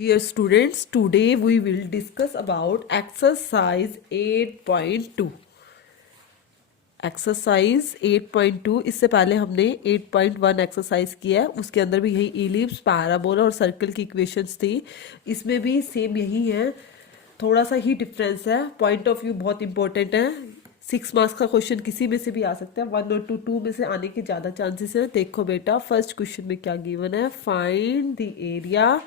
Dear students, today we will discuss about exercise 8.2. Exercise 8.2। इससे पहले हमने 8.1 एक्सरसाइज किया है, उसके अंदर भी यही इलिप्स, पैराबोला और सर्कल की इक्वेशंस थी। इसमें भी सेम यही है, थोड़ा सा ही डिफरेंस है। पॉइंट ऑफ व्यू बहुत इंपॉर्टेंट है। 6 मार्क्स का क्वेश्चन किसी में से भी आ सकता है, 1 और 2 में से आने के ज़्यादा चांसेस है। देखो बेटा, फर्स्ट क्वेश्चन में क्या गिवन है, find the area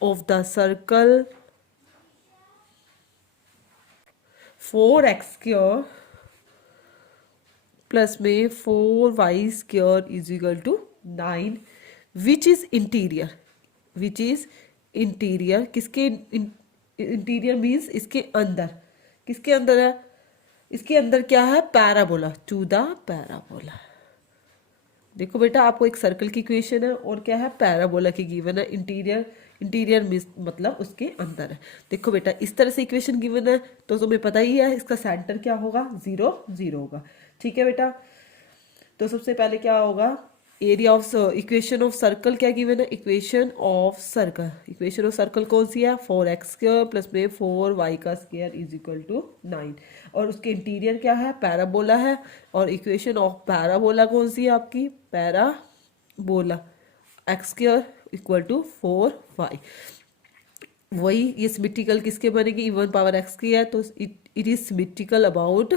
of the circle 4x square plus में 4y square is equal to 9 which is interior किसके इंटीरियर मीन्स इसके अंदर, किसके अंदर है, इसके अंदर क्या है, पैराबोला, टू द पैराबोला। देखो बेटा, आपको एक सर्कल की इक्वेशन है और क्या है, पैराबोला की गिवन है। इंटीरियर मतलब उसके अंदर है। देखो बेटा, इस तरह से इक्वेशन गिवन है तो तुम्हें पता ही है इसका सेंटर क्या होगा, 0 0 होगा। ठीक है बेटा, तो सबसे पहले क्या होगा, area of equation of circle क्या गिवन है, इक्वेशन ऑफ सर्कल कौन सी है, 4x² प्लस में 4y का स्क्वायर इज इक्वल टू 9। और उसके इंटीरियर क्या है, पैराबोला है। और इक्वेशन ऑफ पैराबोला कौन सी है आपकी, parabola x² equal to 4y। वही ये सिमेट्रिकल किसके बनेगी, इवन पावर x की है, तो it is symmetrical about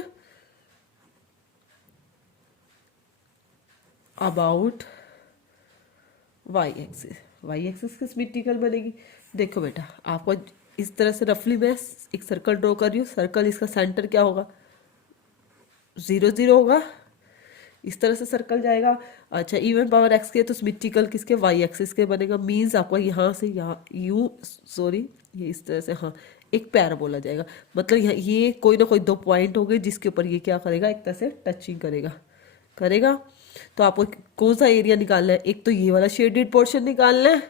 Y axis की सिमेट्रिकल बनेगी। देखो बेटा, आपको इस तरह से रफली मैं एक सर्कल ड्रॉ कर रही हूँ। सर्कल, इसका सेंटर क्या होगा, 0 0 होगा। इस तरह से सर्कल जाएगा। अच्छा, इवन पावर एक्स के तो सिमेट्रिकल किसके, वाई एक्सिस के बनेगा। मीन्स आपको यहाँ से यहाँ ये इस तरह से, हाँ, एक पैराबोला जाएगा। मतलब यहाँ ये कोई ना कोई 2 पॉइंट हो गए जिसके ऊपर ये क्या करेगा, एक तरह से टचिंग करेगा। तो आपको कौन सा एरिया निकालना है, एक तो ये वाला शेडेड पोर्शन निकालना है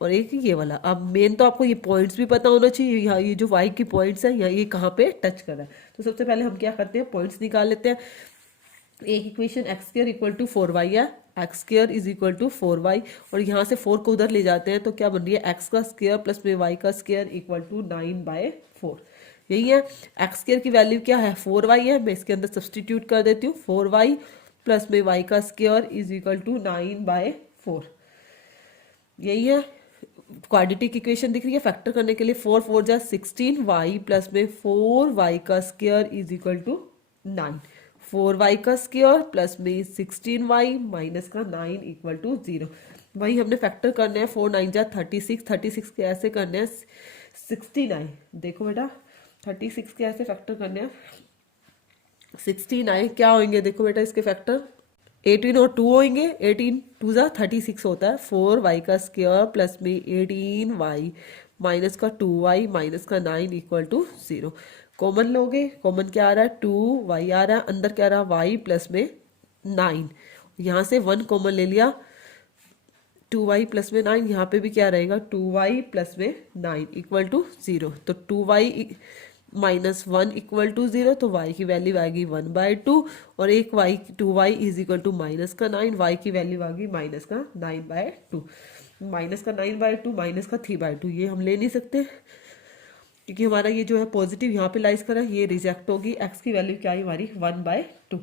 और एक ये वाला। अब मेन तो आपको ये पॉइंट्स भी पता होना चाहिए, यहाँ ये जो वाई की पॉइंट्स है, यहाँ ये कहाँ पे टच कर रहा है। तो सबसे पहले हम क्या करते हैं, पॉइंट्स निकाल लेते हैं। एक equation x² equal to 4y है, x² is equal to 4y। और यहाँ से 4 को उधर ले जाते हैं तो क्या बन रही है, x का स्क्वायर प्लस में y का स्क्वायर इक्वल टू 9/4। यही है, x² की वैल्यू क्या है, 4y है। मैं इसके अंदर सब्सटीट्यूट कर देती हूँ, 4y प्लस में y का स्क्वायर इज इक्वल टू 9/4। यही है, क्वाड्रेटिक इक्वेशन दिख रही है। फैक्टर करने के लिए 4 4 जा 16y प्लस में 4y का square is equal to 9। 4y का स्क्वायर प्लस में 16y माइनस का 9 इक्वल टू 0। वही हमने फैक्टर करना है, 4 9 जा 36, 36 कैसे करने हैं, 69। देखो बेटा, 36 कैसे फैक्टर करने हैं, 69 क्या होंगे, देखो बेटा इसके फैक्टर 18 और 2 होंगे। 18 2 जा 36 होता है। 4y का स्क्वायर प्लस में 18y माइनस का 2y माइनस का 9 इक्वल टू 0। कॉमन लोगे, कॉमन क्या आ रहा है, 2y आ रहा है, अंदर क्या आ रहा है, y प्लस में 9। यहाँ से 1 कॉमन ले लिया, 2y प्लस में 9। यहाँ पे भी क्या रहेगा, 2y प्लस में 9 इक्वल टू 0। तो 2y माइनस 1 इक्वल टू 0, तो y की वैल्यू आएगी 1/2। और एक y 2y is equal to minus का 9, y की वैल्यू आ गई माइनस का 9/2। माइनस का 9/2 माइनस का 3/2 ये हम ले नहीं सकते क्योंकि हमारा ये जो है पॉजिटिव यहाँ पे लाइज करा, ये रिजेक्ट होगी। x की वैल्यू क्या है हमारी, 1/2।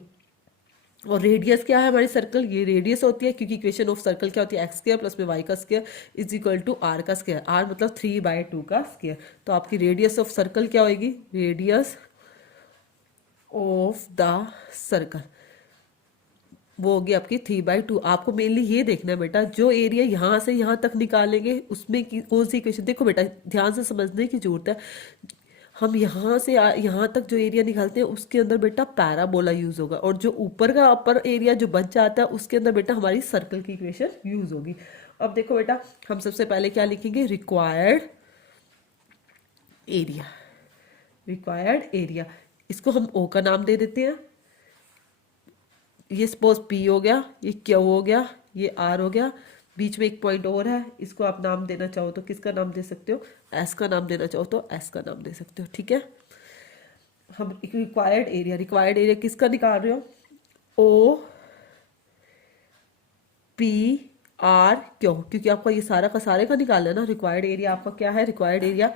और रेडियस क्या है हमारी सर्कल, ये रेडियस होती है, क्योंकि इक्वेशन ऑफ सर्कल क्या होती है, x² प्लस में y का square is equal to r का स्क्वायर। r मतलब 3/2 का स्क्वायर। तो आपकी रेडियस ऑफ सर्कल क्या होगी, रेडियस ऑफ द सर्कल वो होगी आपकी 3/2। आपको मेनली ये देखना है बेटा, जो एरिया यहाँ से यहाँ तक निकालेंगे उसमें कौन सी इक्वेशन, देखो बेटा ध्यान से समझने की जरूरत है। हम यहाँ से यहाँ तक जो एरिया निकालते हैं उसके अंदर बेटा पैराबोला यूज होगा, और जो ऊपर का अपर एरिया जो बच जाता है उसके अंदर बेटा हमारी सर्कल की इक्वेशन यूज होगी। अब देखो बेटा, हम सबसे पहले क्या लिखेंगे, रिक्वायर्ड एरिया। इसको हम ओ का नाम दे देते हैं। ये सपोज P हो गया, ये Q हो गया, ये R हो गया, बीच में एक पॉइंट और है, इसको आप नाम देना चाहो तो किसका नाम दे सकते हो, S का नाम देना चाहो तो S का नाम दे सकते हो। ठीक है, हम रिक्वायर्ड एरिया किसका निकाल रहे हो, O P आर क्यों, क्योंकि आपका ये सारा का सारे का निकालना है ना। रिक्वायर्ड एरिया आपका क्या है, required area,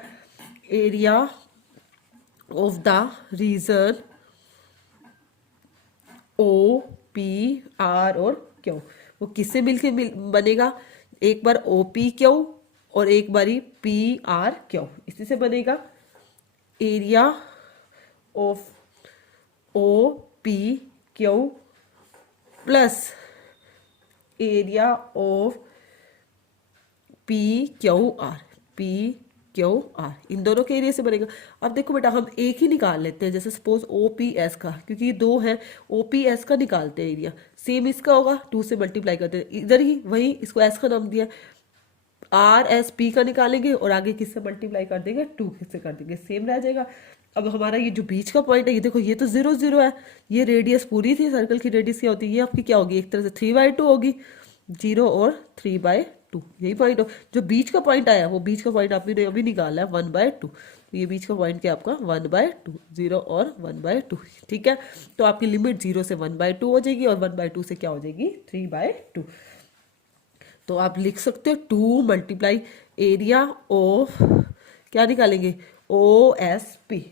area of the region O P R और क्यू, वो किससे बनेगा, एक बार ओ पी क्यू और एक बारी पी आर क्यू, इसी से बनेगा area of O P Q plus area of P Q R, P Q R, इन दोनों के एरिया से बनेगा। अब देखो बेटा हम एक ही निकाल लेते हैं, जैसे सपोज ओ पी एस का, क्योंकि ये दो है, ओ पी एस का निकालते हैं एरिया, सेम इसका होगा, 2 से मल्टीप्लाई करते हैं, इधर ही वही इसको एस का नाम दिया, आर एस पी का निकालेंगे और आगे किससे मल्टीप्लाई कर देंगे, 2 से कर देंगे, सेम रह जाएगा। अब हमारा ये जो बीच का पॉइंट है, ये देखो ये तो 0 0 है, ये रेडियस पूरी थी, सर्कल की रेडियस क्या होती है, ये आपकी क्या होगी, एक तरह से 3/2 होगी, 0 और 3/2, यही पॉइंट हो। जो बीच का पॉइंट आया वो बीच का पॉइंट आपने अभी निकाला है 1/2, तो ये बीच का पॉइंट क्या आपका 1/2, 0 और 1/2, ठीक है। तो आपकी लिमिट 0 से 1/2 हो जाएगी और 1/2 से क्या हो जाएगी 3/2। तो आप लिख सकते हो 2 मल्टीप्लाई एरिया ऑफ, क्या निकालेंगे, O S P,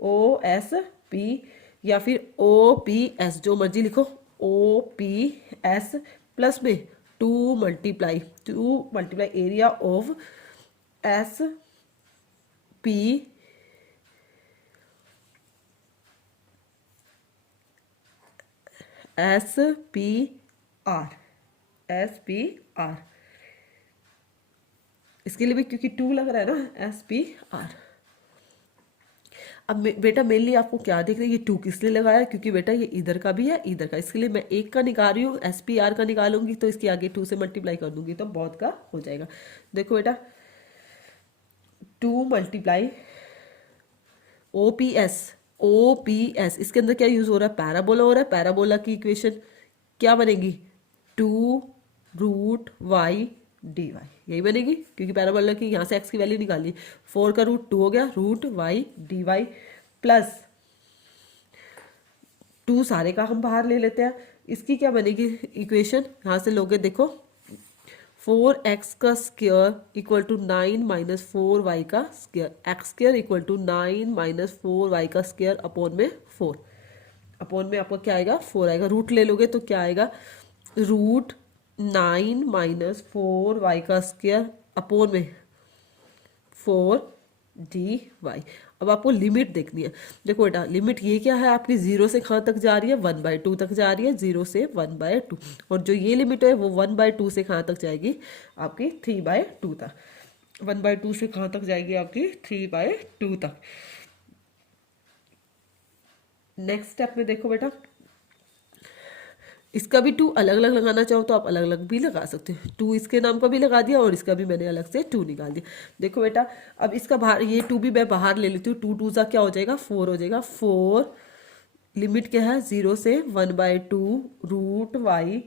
O S P या फिर ओ पी एस, जो मर्जी लिखो, ओ पी एस प्लस में 2 multiply area of S P S P R, S P R, इसके लिए भी क्योंकि 2 लग रहा है ना, एस पी आर। अब बेटा मेनली आपको क्या देख रहे हैं, ये 2 किस लिए लगाया, क्योंकि बेटा ये इधर का भी है इधर का, इसके लिए मैं एक का निकाल रही हूँ, एस पी आर का निकालूंगी तो इसके आगे 2 से मल्टीप्लाई कर दूंगी तो बहुत का हो जाएगा। देखो बेटा 2 multiply O P S, O P S, इसके अंदर क्या यूज हो रहा है, पैराबोला हो रहा है, पैराबोला की इक्वेशन क्या बनेगी, 2√y dy, यही बनेगी, क्योंकि पैराबोला की यहाँ से x की वैल्यू निकाली, 4 का रूट 2 हो गया, √y dy प्लस 2 सारे का हम बाहर ले लेते हैं, इसकी क्या बनेगी इक्वेशन, यहाँ से लोगे देखो 4x का square equal to 9 minus 4y का square, X square equal to 9 minus 4y का स्क्वायर अपॉन में 4, अपॉन में आपका क्या आएगा 4 आएगा, रूट ले लोगे तो क्या आएगा, √9 माइनस 4y का स्क्वायर अपॉन में 4dy। अब आपको लिमिट देखनी है, देखो बेटा लिमिट ये क्या है आपकी, 0 से कहाँ तक जा रही है, 1/2 तक जा रही है, 0 से 1/2, और जो ये लिमिट है वो 1/2 से कहाँ तक जाएगी आपकी 3/2 तक, 1/2 से कहाँ तक जाएगी आपकी 3/2 तक। नेक्स्ट स्टेप में देखो बेटा, इसका भी 2 अलग अलग लगाना चाहो तो आप अलग अलग भी लगा सकते हो, 2 इसके नाम का भी लगा दिया और इसका भी मैंने अलग से 2 निकाल दिया। देखो बेटा अब इसका बाहर, ये 2 भी मैं बाहर ले लेती हूँ, 2 2 सा क्या हो जाएगा 4 हो जाएगा, 4 लिमिट क्या है 0 से 1/2 √y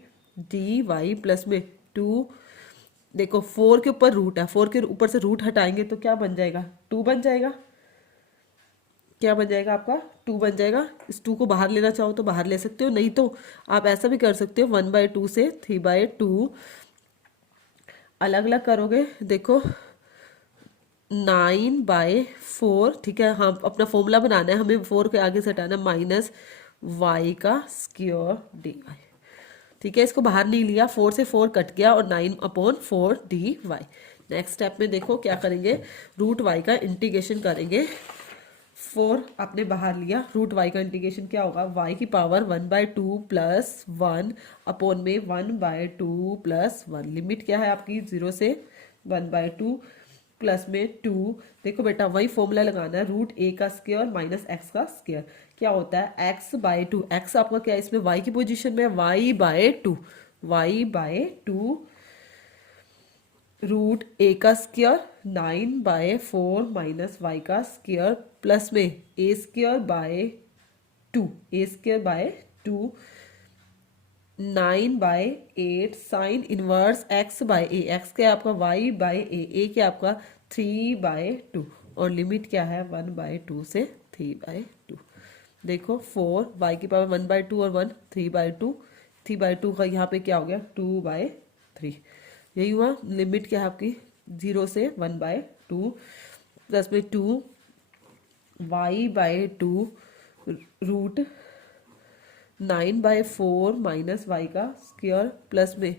dy प्लस में 2, देखो 4 के ऊपर रूट है, 4 के ऊपर से रूट हटाएंगे तो क्या बन जाएगा 2 बन जाएगा, क्या बन जाएगा आपका 2 बन जाएगा। इस 2 को बाहर लेना चाहो तो बाहर ले सकते हो, नहीं तो आप ऐसा भी कर सकते हो 1/2 से 3/2 अलग अलग करोगे, देखो 9/4, ठीक है, हाँ अपना फॉर्मूला बनाना है हमें, 4 के आगे से हटाना माइनस y का स्क्वायर dy, ठीक है, इसको बाहर नहीं लिया, 4 से 4 कट गया और 9/4 dy। नेक्स्ट स्टेप में देखो क्या करेंगे, √y का इंटीग्रेशन करेंगे, 4 आपने बाहर लिया, √y का इंटीग्रेशन क्या होगा, y की पावर 1/2 प्लस 1 अपॉन में 1/2 प्लस 1, लिमिट क्या है आपकी 0 से 1/2 प्लस में 2, देखो बेटा वही फॉर्मूला लगाना है, √a का स्क्वायर माइनस x का स्क्वायर, क्या होता है x/2, x आपका क्या है इसमें y की पोजीशन में, y/2, y/2 √a का स्क्वायर 9/4 माइनस y का स्क्वायर प्लस में a²/2, a²/2 9/8 sine inverse x/a, x क्या है आपका y/a, a क्या आपका 3/2 और लिमिट क्या है 1/2 से 3/2। देखो 4 y की पावर 1/2 और 1 3/2, 3/2 का यहाँ पे क्या हो गया 2/3, 3। यही हुआ। लिमिट क्या है आपकी 0 से 1/2 प्लस में 2y/2 रूट 9/4 माइनस वाई का स्क्वायर प्लस में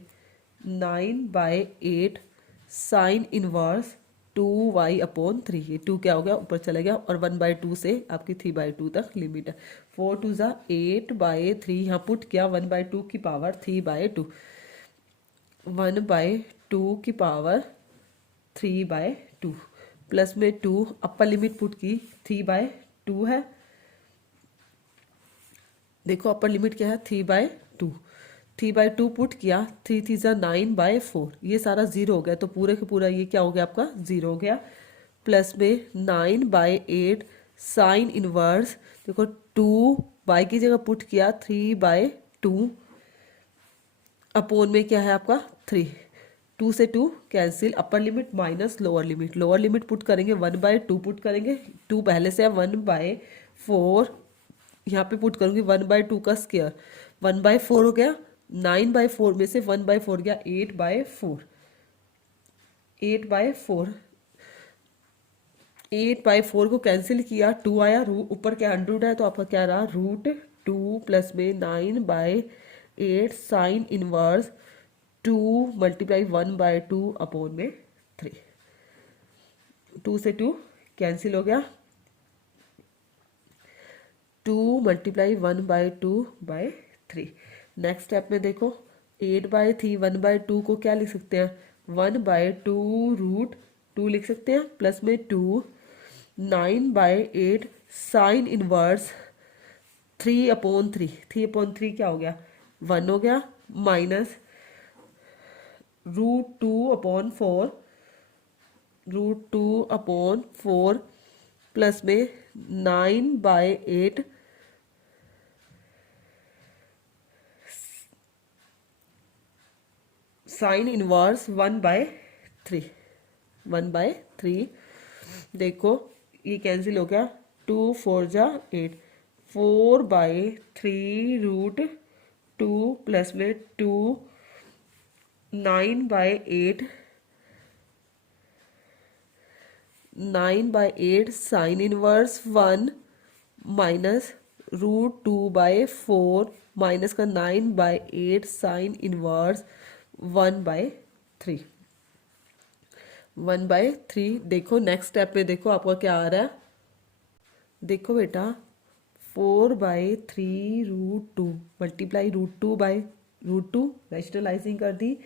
9/8 साइन इनवर्स 2y/3। ये 2 क्या हो गया ऊपर चला गया और 1/2 से आपकी 3/2 तक लिमिट है। 4 2 ज़ा 8/3 यहाँ पुट किया 1/2 की पावर 3/2 1/2 की पावर 3/2 प्लस में 2 अपर लिमिट पुट की 3/2 है। देखो अपर लिमिट क्या है 3/2 3/2 पुट किया 3 3 ज़ा 9/4 ये सारा जीरो हो गया तो पूरे का पूरा ये क्या हो गया आपका जीरो हो गया। प्लस में 9/8 साइन इनवर्स देखो 2 बाई की जगह पुट किया 3/2 अपोन में क्या है आपका 3 2 से 2 cancel upper limit minus lower limit put करेंगे 1/2 पुट करेंगे 2 पहले से है 1/4 यहाँ पे पुट करूंगी 1/2 का स्क्वायर 1/4 हो गया 9/4 में से 1/4 गया 8/4 8/4 को कैंसिल किया 2 आया ऊपर क्या 100 है तो आपका क्या रहा √2 प्लस में 9/8 साइन इनवर्स 2 मल्टीप्लाई 1/2 अपोन में 3 2 से 2 कैंसिल हो गया 2 मल्टीप्लाई 1/2/3। नेक्स्ट स्टेप में देखो 8/3 1/2 को क्या लिख सकते हैं 1/2 √2 लिख सकते हैं प्लस में 2 9/8 साइन इनवर्स 3/3 3/3 क्या हो गया 1 हो गया माइनस √2/4 √2/4 प्लस में 9/8 साइन इनवर्स 1/3 देखो ये कैंसिल हो गया 2 4 ज़ा 8 4/3 √2 प्लस में 2 9/8 साइन इनवर्स 1 माइनस √2/4 माइनस का 9/8 साइन इनवर्स 1/3 देखो नेक्स्ट स्टेप में देखो आपका क्या आ रहा है देखो बेटा 4/3 √2 मल्टीप्लाई √2 रैशनलाइजिंग कर दी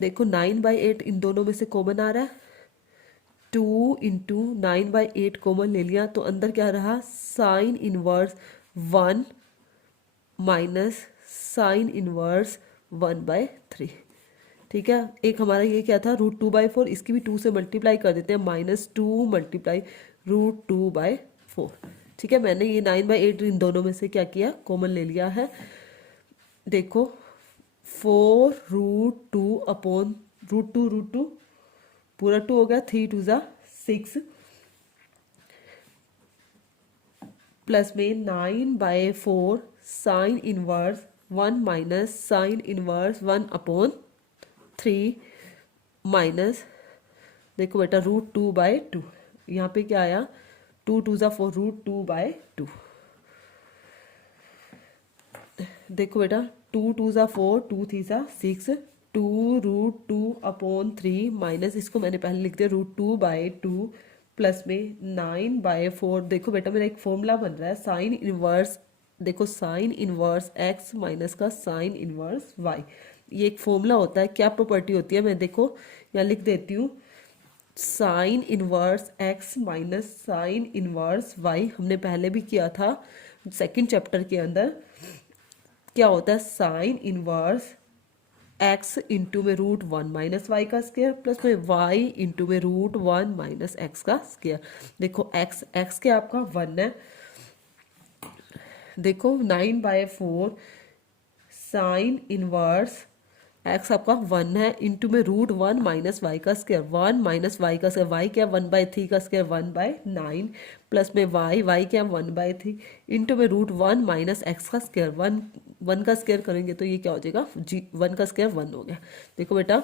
देखो 9/8 इन दोनों में से कॉमन आ रहा है 2 इंटू 9/8 कॉमन ले लिया तो अंदर क्या रहा sine inverse 1 minus sine inverse 1/3 ठीक है। एक हमारा ये क्या था √2/4 इसकी भी 2 से मल्टीप्लाई कर देते हैं -2 मल्टीप्लाई √2/4 ठीक है। मैंने ये 9/8 इन दोनों में से क्या किया कॉमन ले लिया है देखो 4 √2 √2 पूरा 2 हो गया 3 2 ज़ा 6 प्लस में 9/4 sine inverse 1 minus sine inverse 1/3 minus देखो बेटा √2/2 यहाँ पे क्या आया 2 2 ज़ा 4 √2/2 देखो बेटा 2 2 ज़ा 4 2 3 ज़ा 6 2 √2/3 माइनस इसको मैंने पहले लिख दिया √2/2 प्लस में 9/4 देखो बेटा मेरा एक फॉर्मूला बन रहा है साइन इनवर्स देखो साइन इनवर्स x माइनस का साइन इनवर्स y ये एक फॉर्मूला होता है क्या प्रॉपर्टी होती है मैं देखो यहाँ लिख देती हूँ sine inverse x minus sine inverse y हमने पहले भी किया था सेकंड चैप्टर के अंदर क्या होता है साइन इनवर्स x इंटू में √1 माइनस वाई का स्क्वायर प्लस में y इंटू में √1 माइनस एक्स का स्क्वायर देखो x क्या आपका 1 है देखो 9/4 साइन इनवर्स x आपका 1 है इंटू में √1 माइनस वाई का स्क्वायर 1 माइनस वाई का स्क्वायर y क्या 1/3 का स्क्वायर 1/9 प्लस में y क्या 1/3 इंटू में √1 माइनस एक्स का स्क्वायर 1 वन का स्क्वायर करेंगे तो ये क्या हो जाएगा, जी 1 का स्क्वायर 1 हो गया। देखो बेटा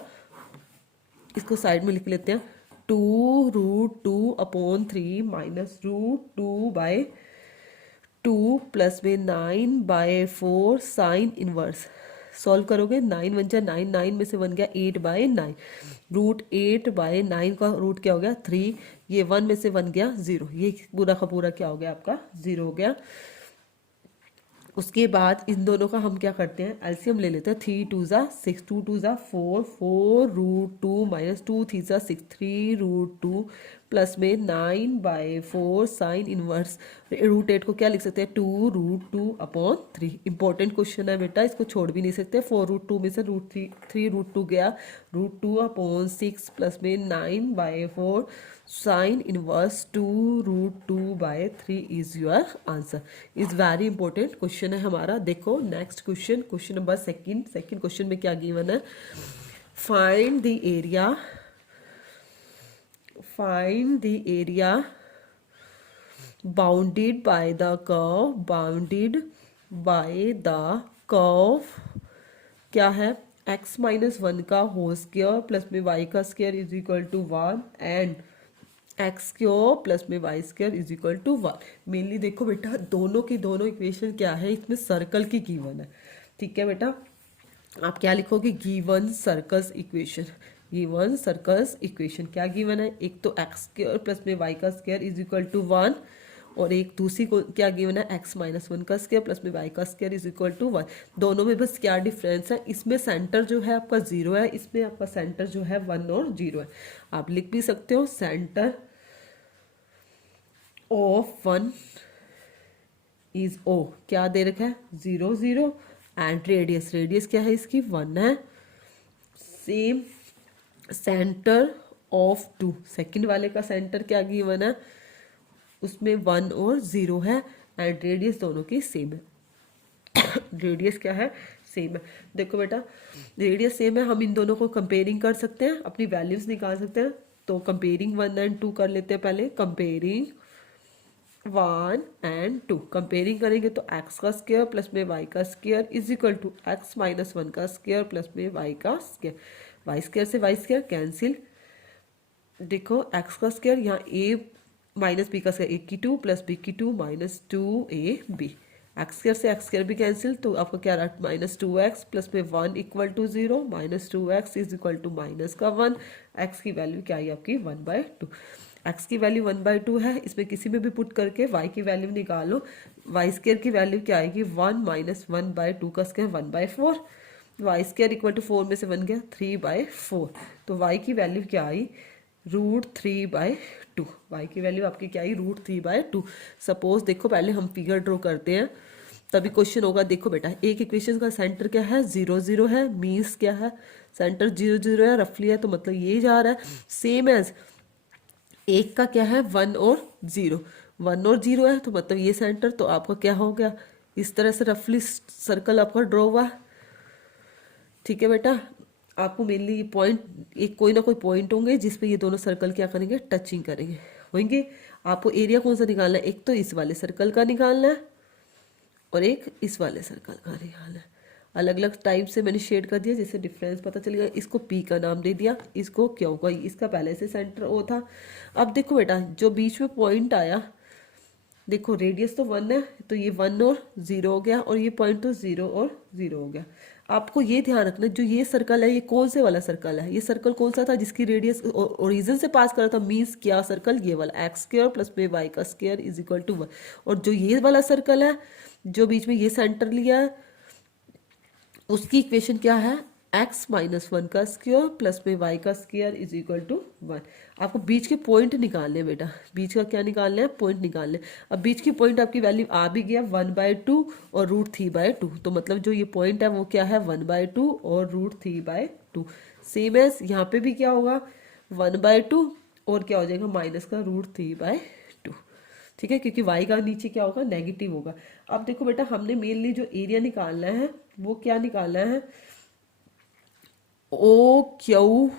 इसको साइड में लिख लेते हैं, 2√2/3 माइनस √2/2 प्लस में 9/4 साइन इनवर्स। सॉल्व करोगे 9 वन जा 9, 9 में से 1 गया 8/9, √8/9 का रूट क्या हो गया 3, ये 1 में से 1 गया 0, ये पूरा का पूरा क्या हो गया आपका 0 हो गया। उसके बाद इन दोनों का हम क्या करते हैं, एलसीएम ले लेते हैं, 3 2 ज़ा 6, 2 2 ज़ा 4, 4√2 माइनस 2 3 ज़ा 6, 3√2 प्लस में 9/4 साइन इनवर्स, √8 को क्या लिख सकते हैं 2√2/3। इंपॉर्टेंट क्वेश्चन है बेटा, इसको छोड़ भी नहीं सकते। 4√2 में से √3 गया, √2/6 प्लस में 9/4 sine inverse 2√2/3 is your answer. Is very important question है हमारा। देखो next question, question number second question में क्या गिवन है, find the area bounded by the curve क्या है, x-1 का होल स्क्वायर प्लस में y का square is equal to 1 and x³ plus में y square is equal to 1। Mainly देखो बेटा दोनों की दोनों इक्वेशन क्या है, इसमें सर्कल की गिवन है। ठीक है बेटा, आप क्या लिखोगे, गिवन सर्कल्स इक्वेशन क्या गिवन है, एक तो x² प्लस में y का स्क्वायर इज इक्वल टू 1 और एक दूसरी को क्या गिवन है, x-1 का स्क्वायर प्लस में y का स्क्वायर इज इक्वल टू 1। दोनों में बस क्या डिफरेंस है, इसमें सेंटर जो है आपका 0 है, इसमें आपका सेंटर जो है 1 और 0 है। आप लिख भी सकते हो सेंटर ऑफ 1 इज O, क्या दे रखा है 0 0 एंड रेडियस क्या है इसकी 1 है। सेम सेंटर ऑफ 2, सेकंड वाले का सेंटर क्या गिवन है, उसमें 1 और 0 है एंड रेडियस दोनों की सेम है। रेडियस क्या है, सेम है। देखो बेटा रेडियस सेम है, हम इन दोनों को कंपेयरिंग कर सकते हैं, अपनी वैल्यूज निकाल सकते हैं। तो कंपेयरिंग 1 एंड 2 कर लेते हैं पहले। कंपेयरिंग 1 एंड 2 कंपेयरिंग करेंगे तो x का स्क्वायर प्लस में y का square is equal to x-1 का स्क्वायर प्लस में y का स्क्वायर, y स्क्वायर से y स्क्वायर कैंसिल। देखो x का स्क्वायर यहाँ a माइनस बी का स्क्वायर a की 2 प्लस b की 2 माइनस 2ab, एक्स स्क्वायर से एक्स स्क्वायर भी कैंसिल, तो आपको क्या रहा -2x प्लस में 1 equal to 0, -2x is equal to minus का 1, x की वैल्यू क्या आई आपकी 1/2। x की वैल्यू 1/2 है, इसमें किसी में भी पुट करके y की वैल्यू निकालो। y स्क्वायर की वैल्यू क्या आएगी 1 माइनस 1/2 का square 1/4, y square equal to 4 में से 1 गया 3/4, तो y की वैल्यू क्या आई √3/2। y की वैल्यू आपकी क्या आई √3/2। सपोज देखो पहले हम फिगर ड्रॉ करते हैं तभी क्वेश्चन होगा। देखो बेटा एक इक्वेशन का सेंटर क्या है 0 0 है, मीन्स क्या है सेंटर 0 0 है रफली है, तो मतलब ये जा रहा है। सेम एज एक का क्या है 1 और 0, 1 और 0 है तो मतलब ये सेंटर, तो आपका क्या हो गया इस तरह से रफली सर्कल आपका ड्रॉ हुआ। ठीक है बेटा, आपको मेनली ये पॉइंट एक कोई ना कोई पॉइंट होंगे जिसपे ये दोनों सर्कल क्या करेंगे टचिंग करेंगे होंगे। आपको एरिया कौन सा निकालना है, एक तो इस वाले सर्कल का निकालना है और एक इस वाले सर्कल का निकालना है। अलग अलग टाइप से मैंने शेड कर दिया जिससे डिफरेंस पता चलेगा। इसको पी का नाम दे दिया, इसको क्यों का, इसका पहले से सेंटर ओ था। अब देखो बेटा जो बीच में पॉइंट आया, देखो रेडियस तो 1 है तो ये 1 और 0 हो गया और ये पॉइंट तो 0 और 0 हो गया। आपको ये ध्यान रखना जो ये सर्कल है ये कौन से वाला सर्कल है, ये सर्कल कौन सा था जिसकी रेडियस ओरिजिन से पास कर रहा था, मीन्स क्या सर्कल ये वाला x² प्लस में y का स्क्वायर इज इक्वल टू 1। और जो ये वाला सर्कल है जो बीच में ये सेंटर लिया है उसकी इक्वेशन क्या है x-1 का स्क्वायर प्लस में y का स्क्वायर इज इक्वल टू 1। आपको बीच के पॉइंट निकालने हैं बेटा, बीच का क्या निकालना है पॉइंट निकालने। अब बीच की पॉइंट आपकी वैल्यू आ भी गया 1/2 और √3/2, तो मतलब जो ये पॉइंट है वो क्या है 1/2 और √3/2। सेम एज यहाँ पे भी क्या होगा 1/2 और क्या हो जाएगा माइनस का √3/2। ठीक है, क्योंकि y का नीचे क्या होगा नेगेटिव होगा। अब देखो बेटा हमने मेनली जो एरिया निकालना है वो क्या निकालना है OQ,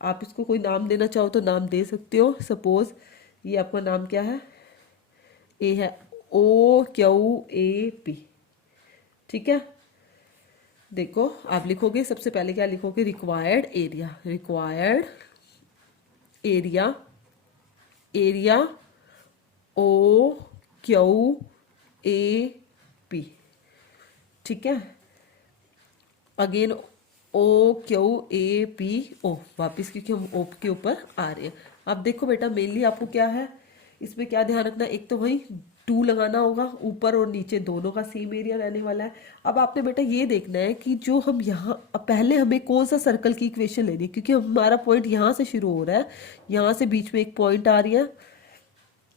आप इसको कोई नाम देना चाहो तो नाम दे सकते हो। सपोज ये आपका नाम क्या है, ए है OQAP, ठीक है, देखो आप लिखोगे सबसे पहले क्या लिखोगे, required area, required area, area O Q A P, ठीक है, again O Q A P O, वापिस क्योंकि हम ओ के ऊपर आ रहे हैं। अब देखो बेटा मेनली आपको क्या है इसमें क्या ध्यान रखना है, एक तो वही 2 लगाना होगा, ऊपर और नीचे दोनों का सेम एरिया रहने वाला है। अब आपने बेटा ये देखना है कि जो हम यहाँ, अब पहले हमें कौन सा सर्कल की इक्वेशन लेनी है, क्योंकि हमारा पॉइंट यहाँ से शुरू हो रहा है, यहाँ से बीच में एक पॉइंट आ रही है,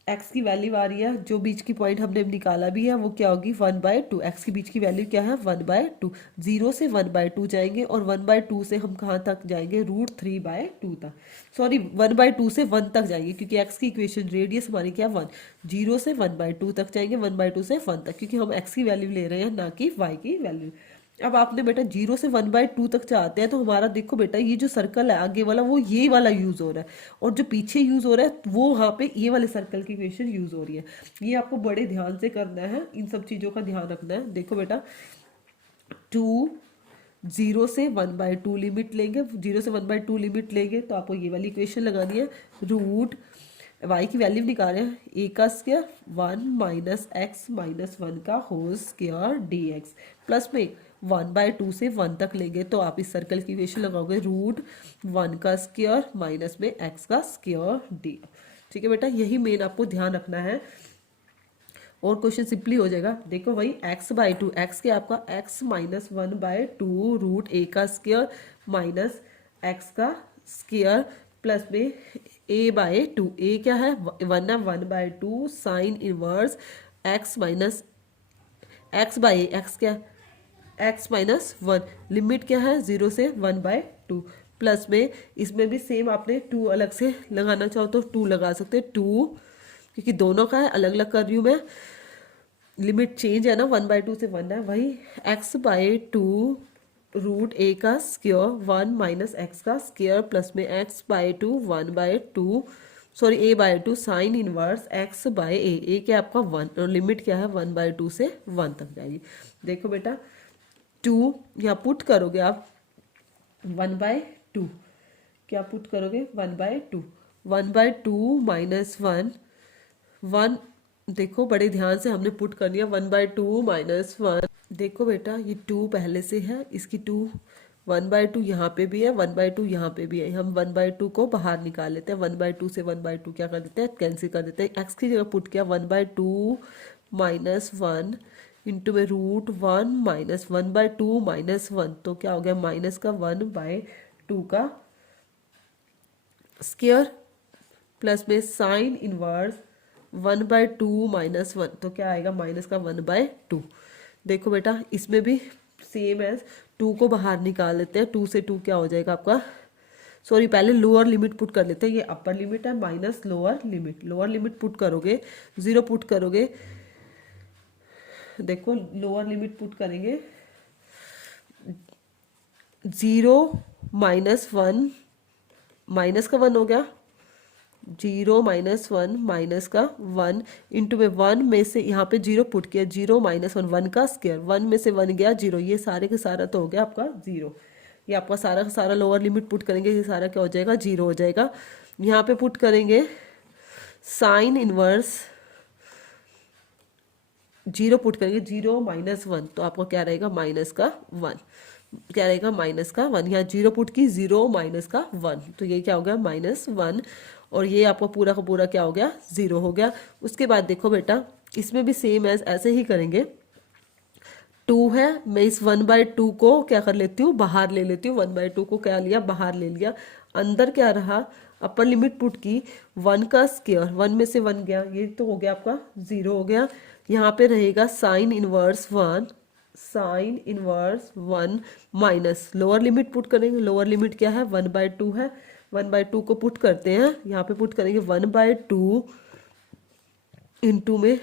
एक्स की वैल्यू आ रही है, जो बीच की पॉइंट हमने निकाला भी है वो क्या होगी 1/2, एक्स की बीच की वैल्यू क्या है 1/2, 0 से 1/2 जाएंगे और 1/2 से हम कहाँ तक जाएंगे √3/2 तक, सॉरी 1/2 से 1 तक जाएंगे, क्योंकि एक्स की इक्वेशन रेडियस हमारी क्या 1, 0 से 1/2 तक जाएंगे, 1/2 से 1 तक, क्योंकि हम एक्स की वैल्यू ले रहे हैं ना कि वाई की वैल्यू। अब आपने बेटा 0 से 1/2 तक चाहते हैं, तो हमारा देखो बेटा ये जो सर्कल है आगे वाला वो ये वाला यूज हो रहा है, और जो पीछे यूज हो रहा है वो वहाँ पे ये वाले सर्कल की इक्वेशन यूज हो रही है। ये आपको बड़े ध्यान से करना है, इन सब चीज़ों का ध्यान रखना है। देखो बेटा 0 से 1/2 लिमिट लेंगे, 0 से 1/2 लिमिट लेंगे तो आपको ये वाली इक्वेशन लगानी है, रूट वाई की वैल्यू निकाल रहे हैं, ए का स्क्वायर 1 माइनस एक्स माइनस 1 का whole square D X, plus में 1/2 से 1 तक लेंगे तो आप इस सर्कल की इक्वेशन लगाओगे, √1 का स्क्वायर माइनस में एक्स का स्क्वायर डी। ठीक है बेटा, यही मेन आपको ध्यान रखना है और क्वेश्चन सिंपली हो जाएगा। देखो वही x/2, एक्स के आपका x माइनस 1/2 √a का स्क्वायर माइनस एक्स का स्क्वायर प्लस में a/2, a क्या है 1 है, 1/2 sine inverse x minus x/a, x क्या x माइनस 1, लिमिट क्या है 0 से 1/2, प्लस में इसमें भी सेम आपने 2 अलग से लगाना चाहो तो 2 लगा सकते हैं, 2 क्योंकि दोनों का है, अलग अलग कर रही हूँ मैं, लिमिट चेंज है ना 1/2 से 1 है, वही x/2 √a का स्क्वायर 1 माइनस एक्स का स्क्वायर प्लस में x/2 1/2 sorry a/2 sine inverse x/a, a क्या आपका 1 और लिमिट क्या है 1/2 से 1 तक जाएगी। देखो बेटा 2 यहाँ पुट करोगे आप 1/2, क्या पुट करोगे 1/2, 1/2 माइनस 1, 1, देखो बड़े ध्यान से हमने पुट करनी है 1/2 माइनस 1, देखो बेटा ये 2 पहले से है, इसकी 2 1/2 यहाँ पे भी है, 1/2 यहाँ पे भी है, हम 1/2 को बाहर निकाल लेते हैं, 1/2 से 1/2 क्या कर देते हैं कैंसिल कर देते हैं, एक्स की जगह पुट किया 1/2 माइनस 1 इंटू में √1 माइनस 1/2 माइनस 1, तो क्या हो गया माइनस का 1/2 का स्क्वायर प्लस में साइन इनवर्स 1/2 माइनस 1, तो क्या आएगा माइनस का 1/2। देखो बेटा इसमें भी सेम है, 2 को बाहर निकाल लेते हैं, 2 से 2 क्या हो जाएगा आपका, सॉरी पहले लोअर लिमिट पुट कर लेते हैं, ये अपर लिमिट है minus lower limit, lower limit put करोगे 0 पुट करोगे, देखो लोअर लिमिट पुट करेंगे 0 माइनस 1, माइनस का 1 हो गया, 0 माइनस 1 माइनस का 1 इंटू में 1 में से यहाँ पे 0 पुट किया, 0 माइनस 1 1 का स्क्वायर, 1 में से 1 गया 0, ये सारे के सारा तो हो गया आपका 0, ये आपका सारा का सारा लोअर लिमिट पुट करेंगे, ये सारा क्या हो जाएगा 0 हो जाएगा। यहाँ पे पुट करेंगे साइन इनवर्स 0 पुट करेंगे 0 माइनस 1, तो आपको क्या रहेगा माइनस का 1, क्या रहेगा माइनस का 1, यहाँ 0 पुट की 0 माइनस का 1, तो ये क्या हो गया -1 और ये आपका पूरा का पूरा क्या हो गया 0 हो गया। उसके बाद देखो बेटा इसमें भी सेम एज ऐसे ही करेंगे, 2 है, मैं इस 1/2 को क्या कर लेती हूँ बाहर ले लेती हूँ, 1/2 को क्या लिया बाहर ले लिया, अंदर क्या रहा अपर लिमिट पुट की 1 का स्क्वायर, 1 में से 1 गया, ये तो हो गया आपका 0 हो गया। यहाँ पे रहेगा sine inverse 1, sine inverse 1 minus lower limit put करेंगे, लोअर लिमिट क्या है 1/2 है, 1/2 को पुट करते हैं, यहाँ पे पुट करेंगे 1/2 इंटू में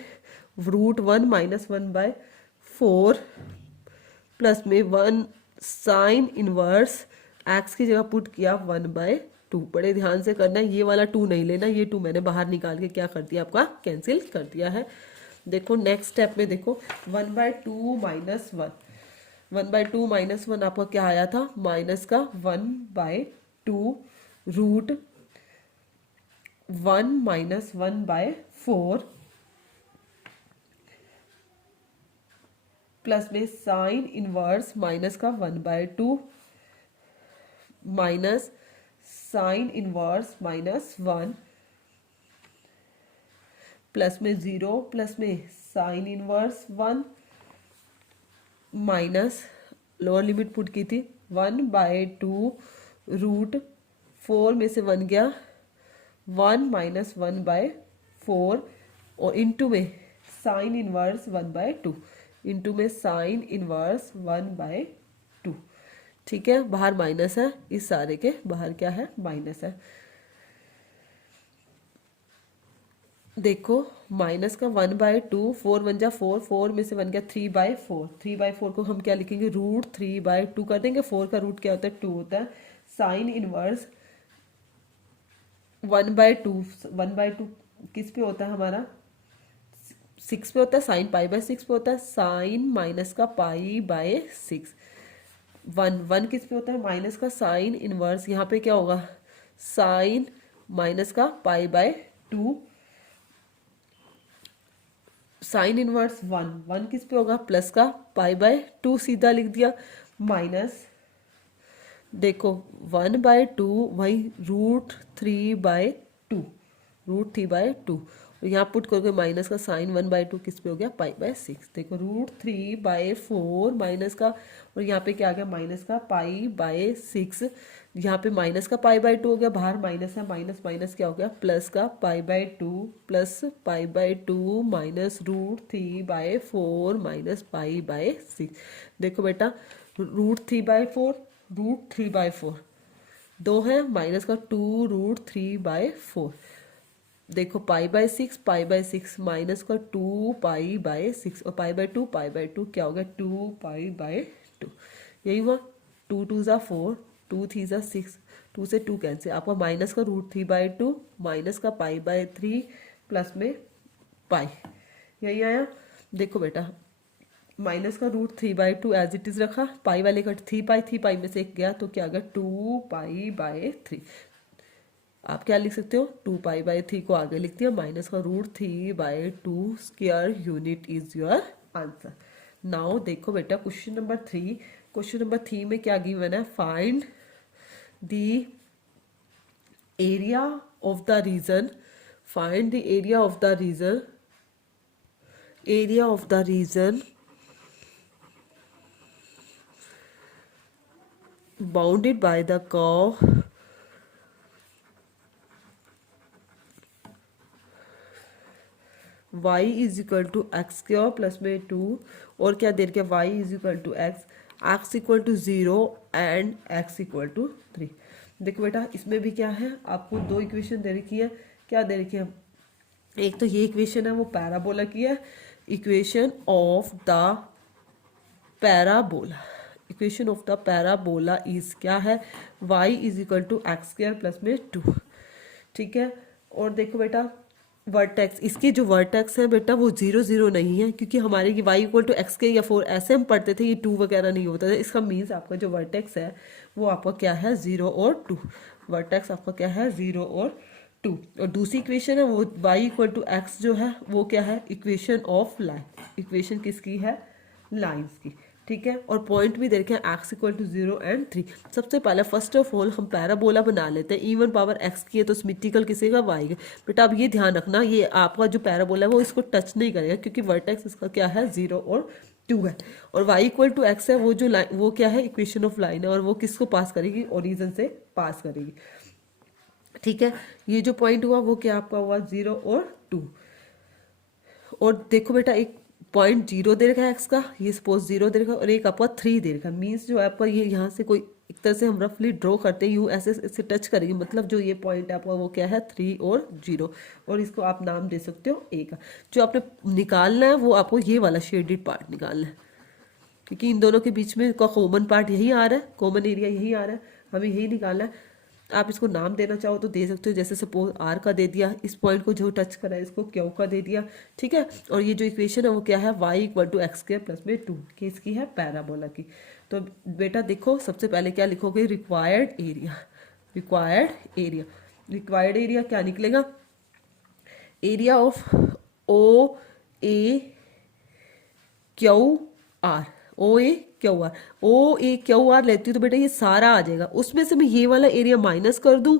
√1 माइनस 1/4 प्लस में 1 साइन इनवर्स एक्स की जगह पुट किया 1/2, बड़े ध्यान से करना है, ये वाला 2 नहीं लेना, ये 2 मैंने बाहर निकाल के क्या कर दिया आपका कैंसिल कर दिया है। देखो नेक्स्ट स्टेप में देखो 1/2 - 1 1/2 - 1 आपका क्या आया था, माइनस का 1/2 रूट 1 - 1/4 प्लस में साइन इनवर्स माइनस का 1/2 माइनस साइन इनवर्स -1 प्लस में 0 प्लस में sine inverse 1 minus lower limit put की थी 1/2 रूट 4 में से 1 गया 1 - 1/4 और इंटू में साइन इनवर्स 1/2 इंटू में साइन इनवर्स 1/2। ठीक है, बाहर माइनस है, इस सारे के बाहर क्या है, माइनस है। देखो माइनस का 1/2 4 1 जा 4 4 में से 1 गया 3/4 3/4 को हम क्या लिखेंगे, √3/2 कर देंगे। 4 का रूट क्या होता है, 2 होता है। साइन इनवर्स 1/2 1/2 किस पे होता है हमारा, 6 पे होता है। साइन π/6 पे होता है। साइन माइनस का π/6 1 किस पे होता है, माइनस का साइन इनवर्स, यहाँ पे क्या होगा, साइन माइनस का π/2 साइन इनवर्स 1 किस पे होगा, प्लस का π/2 सीधा लिख दिया माइनस देखो 1/2 वही √3/2 और यहाँ पुट करके माइनस का साइन 1/2 किस पे हो गया, π/6। देखो √3/4 माइनस का और यहाँ पे क्या आ गया, माइनस का π/6। यहाँ पे माइनस का π/2 हो गया, बाहर माइनस है, माइनस माइनस क्या हो गया, प्लस का π/2 प्लस π/2 माइनस √3/4 माइनस π/6। देखो बेटा √3/4 √3/4 दो है, माइनस का 2√3/4। देखो π/6 π/6 माइनस का 2π/6 और π/2 क्या हो गया, 2π/2। यही हुआ, 2 2 ज़ा 4 2 3 ज़ा 6 2 से 2 कैंसिल, आपका माइनस का √3/2 माइनस का π/3 प्लस में पाई, यही आया। देखो बेटा माइनस का √3/2 एज इट इज रखा, पाई वाले का 3 पाई में से एक गया तो क्या आ गया, 2π/3। आप क्या लिख सकते हो, 2π/3 को आगे लिख दिया, माइनस का √3/2 square unit is your answer. Now देखो बेटा क्वेश्चन नंबर 3। क्वेश्चन नंबर 3 में क्या गिवन है, find the area of the region, find the area of the region, area of the region bounded by the curve y is equal to x square plus में 2 और क्या दे रखे, y is equal to X equal to 0 and x equal to 3। देखो बेटा इसमें भी क्या है, आपको दो इक्वेशन दे रखी है। क्या दे रखी है, एक तो ये इक्वेशन है वो पैराबोला की है, equation of the parabola, equation of the parabola is क्या है, y is equal to x square plus में 2। ठीक है, और देखो बेटा वर्टेक्स, इसकी जो वर्टेक्स है बेटा वो 0 0 नहीं है, क्योंकि हमारे की y इक्वल टू एक्स के या 4 ऐसे हम पढ़ते थे, ये 2 वगैरह नहीं होता था। इसका मीन्स आपका जो वर्टेक्स है वो आपका क्या है, 0 और 2। वर्टेक्स आपका क्या है, 0 और 2। और दूसरी इक्वेशन है वो y इक्वल टू एक्स जो है वो क्या है, इक्वेशन ऑफ लाइन, इक्वेशन किसकी है, लाइन्स की। ठीक है, और पॉइंट भी देखें x इक्वल टू 0 एंड 3। सबसे पहले फर्स्ट ऑफ ऑल हम पैराबोला बना लेते हैं, इवन पावर x की है तो सिमेट्रिकल किसेगा, y का। बेटा अब ये ध्यान रखना, ये आपका जो पैराबोला है वो इसको टच नहीं करेगा, क्योंकि वर्टेक्स इसका क्या है, 0 और 2 है। और y इक्वल टू एक्स है, वो जो लाइन वो क्या है, इक्वेशन ऑफ लाइन है, और वो किसको पास करेगी, ओरिजिन से पास करेगी। ठीक है, ये जो पॉइंट हुआ वो क्या आपका हुआ, 0 और 2। और देखो बेटा एक पॉइंट 0 दे रखा है एक्स का, ये सपोज 0 दे रखा है, और एक आपका 3 दे रखा है। मीन्स जो आपका ये यहाँ से कोई एक तरह से हम रफली ड्रॉ करते हैं, यूँ ऐसे इससे टच करेंगे, मतलब जो ये पॉइंट आपका वो क्या है, 3 और 0, और इसको आप नाम दे सकते हो ए का। जो आपने निकालना है वो आपको ये वाला शेडेड पार्ट निकालना है, क्योंकि इन दोनों के बीच में का कॉमन पार्ट यही आ रहा है, कॉमन एरिया यही आ रहा है, हमें यही निकालना है। आप इसको नाम देना चाहो तो दे सकते हो, जैसे सपोज आर का दे दिया, इस पॉइंट को जो टच करा है इसको क्यू का दे दिया, ठीक है। और ये जो इक्वेशन है वो क्या है, y equal to x square plus में 2, किसकी है, पैराबोला की। तो बेटा देखो सबसे पहले क्या लिखोगे, required area, required area, required area क्या निकलेगा, area of O A Q R, O A Q R, O A Q R लेती हूँ तो बेटा ये सारा आ जाएगा, उसमें से मैं ये वाला एरिया माइनस कर दूँ,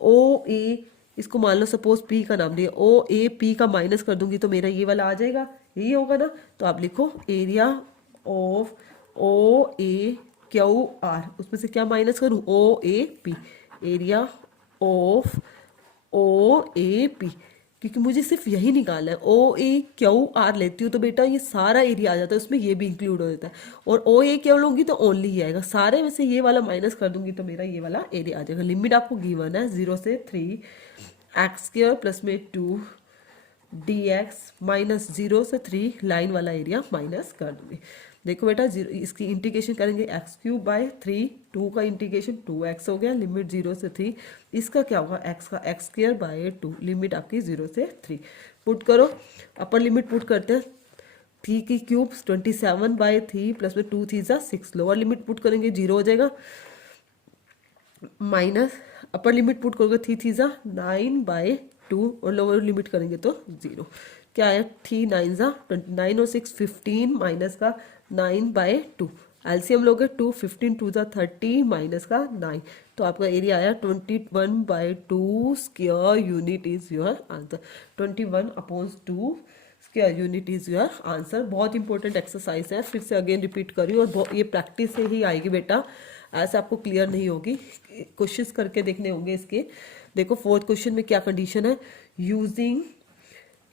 ओ ए, इसको मान लो सपोज पी का नाम दिया, ओ ए पी का माइनस कर दूंगी तो मेरा ये वाला आ जाएगा, यही होगा ना। तो आप लिखो area of O A Q R, उसमें से क्या माइनस करूँ, O A P, area of O A P, क्योंकि मुझे सिर्फ यही निकालना है। ओ ए क्यू आर लेती हूँ तो बेटा ये सारा एरिया आ जाता है, उसमें ये भी इंक्लूड हो जाता है। और ओ ए क्यू लूंगी तो ओनली ही आएगा, सारे में से ये वाला माइनस कर दूंगी तो मेरा ये वाला एरिया आ जाएगा। लिमिट आपको गिवन है 0 से 3 एक्स स्क्वायर प्लस में 2 डी एक्स माइनस 0 से 3 लाइन वाला एरिया माइनस कर दूंगी। देखो बेटा जीरो, इसकी इंटीग्रेशन करेंगे एक्स क्यूब बाय 3, 2 का इंटीग्रेशन 2x हो गया, लिमिट 0 से 3, इसका क्या होगा x का एक्स स्क्वायर बाय 2, लिमिट आपकी 0 से 3। पुट करो, अपर लिमिट पुट करते हैं, 3 की क्यूब 27 बाय 3 प्लस में 2 3 6, लोअर लिमिट पुट करेंगे 0 हो जाएगा, माइनस अपर लिमिट पुट करोगे 3 3 9 बाय 2 और लोअर लिमिट करेंगे तो 0, क्या आया 3 9 29 और 6 15 माइनस का 9 बाय 2, एलसीएम लोगे 2 15 2 30 माइनस का 9, तो आपका एरिया आया 21 by 2 square unit is your answer, 21 upon 2 square unit is your answer. बहुत इंपॉर्टेंट एक्सरसाइज है, फिर से अगेन रिपीट करी और ये प्रैक्टिस से ही आएगी बेटा, ऐसे आपको क्लियर नहीं होगी, क्वेश्चंस करके देखने होंगे इसके। देखो फोर्थ क्वेश्चन में क्या कंडीशन है, यूजिंग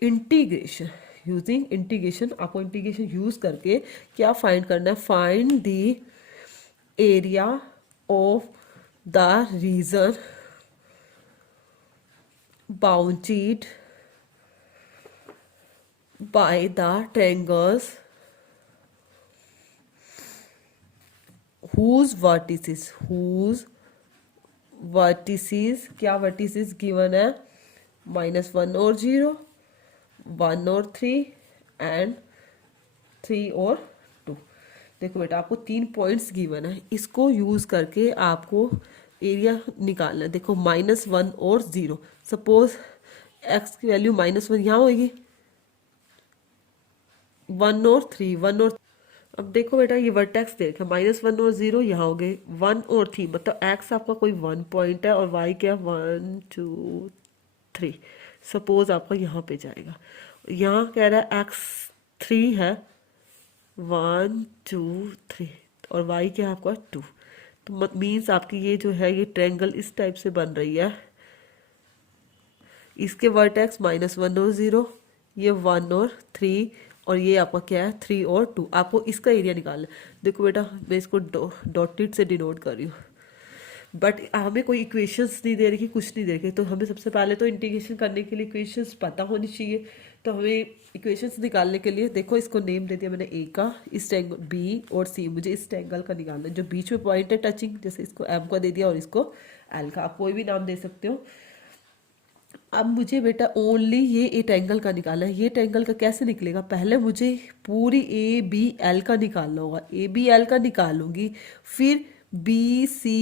इंटीग्रेशन, यूजिंग इंटीग्रेशन, आपको इंटीग्रेशन यूज करके क्या फाइंड करना है, find the area of the reason bounded by the triangles whose vertices क्या vertices गिवन है, -1 और 0, 1 और 3 एंड 3 और 2। देखो बेटा आपको 3 पॉइंट्स गिवन है, इसको यूज करके आपको एरिया निकालना है। देखो -1 और 0, सपोज एक्स की वैल्यू -1 यहाँ होगी, 1 और 3, 1 और, अब देखो बेटा ये वर्टेक्स दे रखा है, -1 और 0 यहाँ हो गए, 1 और 3, मतलब एक्स आपका कोई 1 पॉइंट है और वाई क्या 1 2 3, सपोज आपका यहाँ पे जाएगा, यहाँ कह रहा है एक्स 3 है, 1 2 3 और वाई क्या है आपका 2, तो मीन्स आपकी ये जो है ये ट्रायंगल इस टाइप से बन रही है, इसके वर्टेक्स -1 और 0, ये 1 और 3 और ये आपका क्या है 3 और 2, आपको इसका एरिया निकालना है। देखो बेटा मैं इसको डॉटेड से डिनोट कर रही हूँ, बट हमें कोई इक्वेशंस नहीं दे रही, कुछ नहीं दे रही, तो हमें सबसे पहले तो इंटीग्रेशन करने के लिए इक्वेशंस पता होनी चाहिए। तो हमें इक्वेशंस निकालने के लिए देखो इसको नेम दे दिया मैंने ए का, इस ट्रायंगल बी और सी, मुझे इस ट्रायंगल का निकालना है जो बीच में पॉइंट है टचिंग, जैसे इसको एम का दे दिया और इसको एल का, आप कोई भी नाम दे सकते हो। अब मुझे बेटा ओनली ये ए ट्रायंगल का निकालना है, ये ट्रायंगल का कैसे निकलेगा, पहले मुझे पूरी ए बी एल का निकालना होगा, ए बी एल का निकालूंगी, फिर बी सी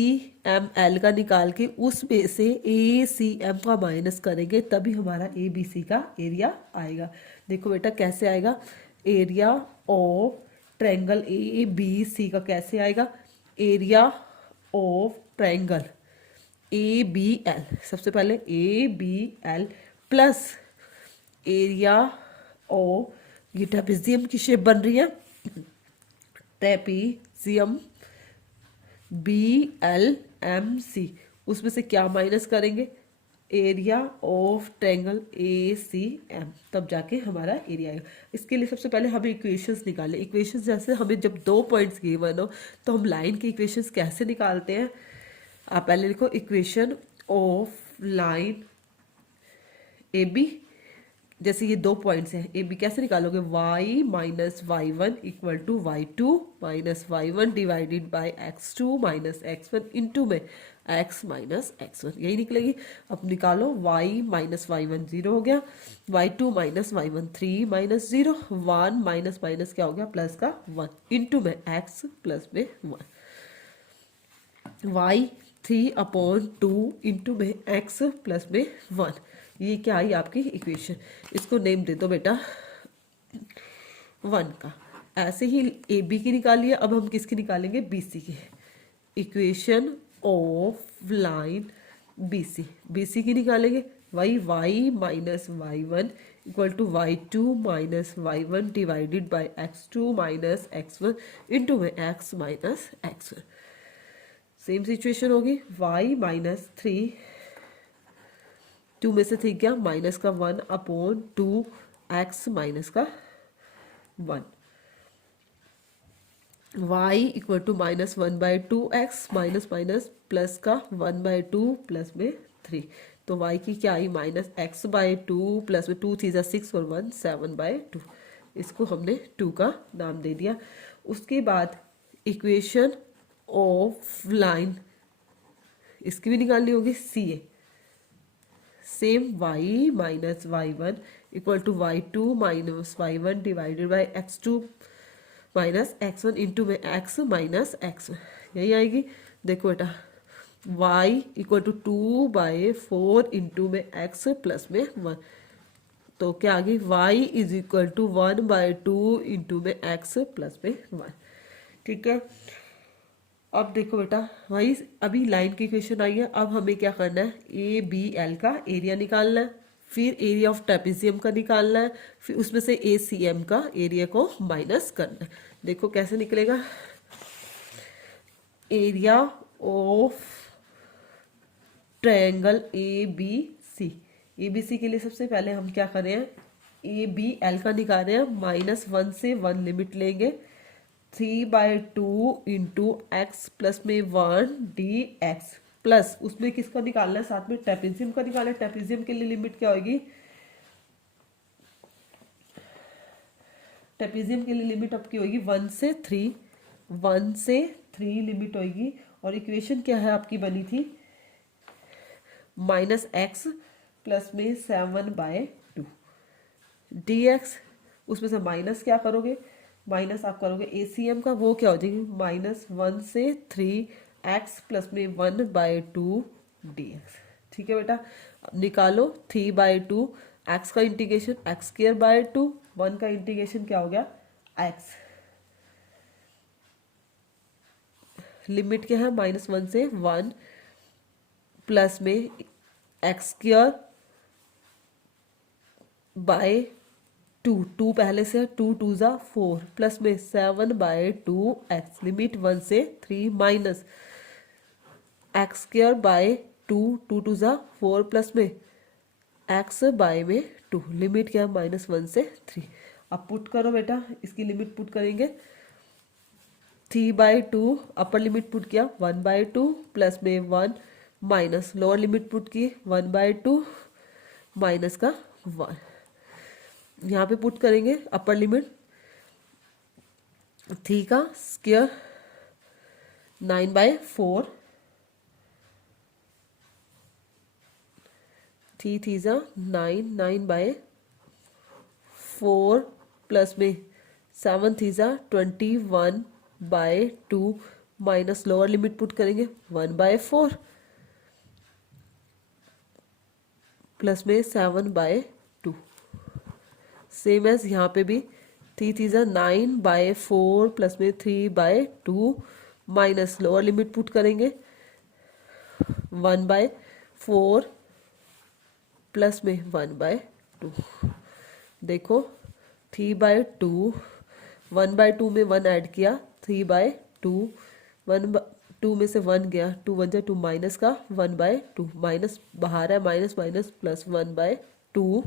एम एल का निकाल के उसमें से ए सी एम का माइनस करेंगे, तभी हमारा ए बी सी का एरिया आएगा। देखो बेटा कैसे आएगा, area of triangle A B C का कैसे आएगा, area of triangle A B L, सबसे पहले A B L plus area O, ये ट्रेपेजियम की शेप बन रही है, trapezium B L M C, उसमें से क्या माइनस करेंगे, area of triangle A C M, तब जाके हमारा एरिया आएगा। इसके लिए सबसे पहले हमें इक्वेशंस निकालें, इक्वेशंस जैसे हमें जब 2 पॉइंट्स गिवन हो तो हम लाइन की इक्वेशंस कैसे निकालते हैं, आप पहले लिखो equation of line A B, जैसे ये 2 पॉइंट्स हैं ए बी, कैसे निकालोगे, y minus y1 equal to y2 minus y1 divided by x2 minus x1 into में एक्स माइनस एक्स वन, यही निकलेगी। अब निकालो वाई माइनस वाई वन 0 हो गया, y two minus y one 3 minus 0, 1 minus minus क्या हो गया प्लस का 1 इंटू में एक्स प्लस में 1, वाई 3/2 इंटू में एक्स प्लस में 1, ये क्या आई आपकी इक्वेशन। इसको नेम दे दो बेटा 1 का। ऐसे ही ए बी की निकालिए, अब हम किसकी निकालेंगे बी सी की। Equation of line B C की निकालेंगे, वही y minus y one equal to y two minus y one divided by x two minus x one into में x minus x one. Same situation होगी, y minus 3, 2 में से 3 क्या minus का 1/2 x minus का 1, y equal to minus 1/2 x minus minus plus का 1/2 plus में 3, तो y की क्या आई माइनस x/2 प्लस में 2 थी 6 और 1 7/2, इसको हमने 2 का नाम दे दिया। उसके बाद इक्वेशन ऑफ लाइन इसकी भी निकालनी होगी C A, same y minus y one equal to y two minus y one divided by x two minus x one into में एक्स माइनस एक्स वन, यही आएगी। देखो बेटा y इक्वल टू 2/4 इंटू में x प्लस में 1, तो क्या आ गई y is equal to 1/2 into में x प्लस में 1, ठीक है। अब देखो बेटा वही अभी लाइन की इक्वेशन आई है, अब हमें क्या करना है ए बी एल का एरिया निकालना है, फिर एरिया ऑफ ट्रेपेजियम का निकालना है, फिर उसमें से ए सी एम का एरिया को माइनस करना है। देखो कैसे निकलेगा, area of triangle A B C के लिए सबसे पहले हम क्या कर रहे हैं ए बी एल का निकाल रहे हैं, -1 से 1 लिमिट लेंगे, 3/2 इंटू एक्स प्लस में 1 डी एक्स प्लस उसमें किसका निकालना है साथ में ट्रेपेजियम का निकालना है। ट्रेपेजियम के लिए लिमिट क्या होगी, ट्रेपेजियम के लिए लिमिट आपकी होगी 1 से 3 लिमिट होगी, और इक्वेशन क्या है आपकी बनी थी -x प्लस में 7/2 डी एक्स, उसमें से माइनस क्या करोगे, माइनस आप करोगे एसीएम का, वो क्या हो जाएगी -1 से 3 एक्स प्लस में 1/2 डी एक्स, ठीक है बेटा। अब निकालो 3/2 एक्स का इंटीग्रेशन x²/2, 1 का इंटीग्रेशन क्या हो गया x, लिमिट क्या है -1 से 1 प्लस में x² बाय 2 पहले से 2 2 ज़ा 4 प्लस में 7/2 एक्स, लिमिट 1 से 3 माइनस x² बाय 2 2 2 ज़ा 4 प्लस में x बाय में 2, लिमिट क्या है -1 से 3। अब पुट करो बेटा, इसकी लिमिट पुट करेंगे 3/2 अपर लिमिट पुट किया 1/2 प्लस में 1 माइनस लोअर लिमिट पुट की 1/2 माइनस का 1, यहाँ पे पुट करेंगे अपर लिमिट 3 का स्क्वायर 9/4, 3 3 ज़ा 9 9/4 प्लस में 7 3 ज़ा 21/2 माइनस लोअर लिमिट पुट करेंगे 1/4 प्लस में 7/2, सेम एज यहाँ पे भी 3 3 ज़ा 9/4 प्लस में 3/2 माइनस लोअर लिमिट पुट करेंगे 1/4 प्लस में 1/2, देखो 3/2 1/2 में 1 ऐड किया 3/2 1/2 में से 1 गया 2 1 जा 2 माइनस का 1/2 माइनस बाहर है माइनस माइनस प्लस 1/2